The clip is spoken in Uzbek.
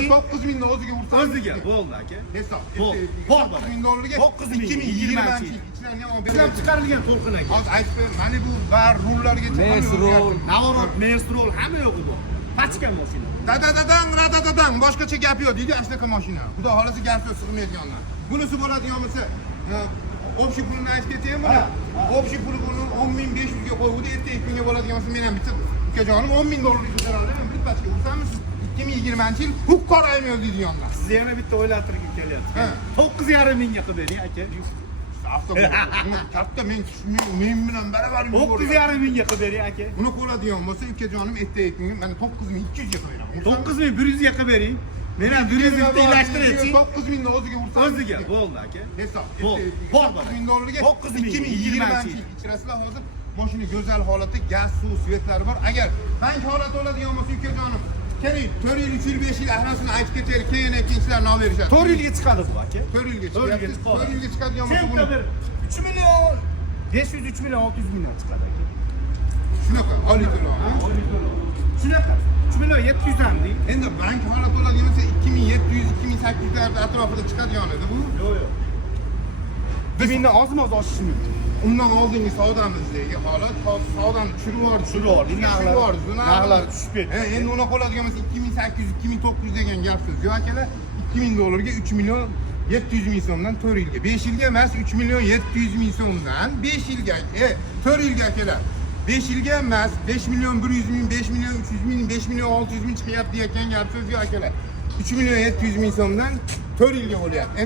nechi? 9000 ni o'ziga ursan. O'ziga bo'ldi aka. Hisob. Bo'ldi. 9000 dollarga 2020 yil ichidan ham olib Ishlab chiqarilgan to'lqin aka. hozir aytib qo'ying, mana bu bar rullargacha Mestrol, navorot, mestrol hamma yo'q bu. Pachka mashina. Dadadadang, boshqacha gap yo'q deydi ashtaka mashina. Xudo xolasa gap so'z sig'maydiganlar. Bunisi bo'ladigan bo'lsa, общий pulini aytib ketaymi? Общий puli buni 10500 ga qo'yuvdi, ertaga kunga bo'ladigan bo'lsa men ham bitta ukajonim 10000 dollarga ko'taroldim. Bir pachka ursangiz 2020 yil hukkor aymaydi deydiganlar. Sizni yana bitta o'ylantirgim kelyapti. 9,5 mingga qilib bering aka. Katta men bilan baravar 9,5 mingga qilib bering aka. Buni qo'ladigan bo'lsa ukajonim ertaga kunga mana 9200 ga qo'yaman. 9100 ga qilib bering. Men ham 100 mingni ilashtiraychi. 9000 ni o'ziga ursangiz. O'ziga bo'ldi aka. Hisob. Bo'ldi. 9000 dollarga 2020 yil ichirasizlar hozir mashina go'zal holatda, gaz, suv, svetlari bor. Agar bank holati bo'ladigan bo'lsa ukajonim, keling 4 yil, 3 yil, 5 yil ahmasini aytib ketaylik, keyin ikkinchilarni olib berishadi. 4 yilga chiqadi bu aka. 4 yilga chiqadi. 4 yilga chiqadigan bo'lsa buni 3 million 500 3 million 600 mingdan chiqadi aka. shunaqa oliy to'lov. Shunaqa 3 million 700 dan deng. Endi bank holati bo'ladigan bo'lsa 2700 2800 lar atrofida chiqadigan edi bu. Yo'q, yo'q. 2000 dan ozmi oz oshishi mumkin. Undan oldingi savdomizdagi holat savdoni tushirib yubordi. Narxlar tushib ketdi. Endi uni qo'ladigan bo'lsa 2800 2900 degan gap so'z. Yo'q akalar, 2000 dollarga 3 million 700 ming so'mdan 4 yilga. 5 yilga emas, 3 million 700 ming so'mdan 5 yilga. 4 yilga akalar. 5 yilga emas, 5 million 100 ming, 5 million 300 ming, 5 million 600 ming chiqyapti degan gap so'z yo'q akalar. 3 million 700 ming so'mdan 4 yilga bo'lyapti.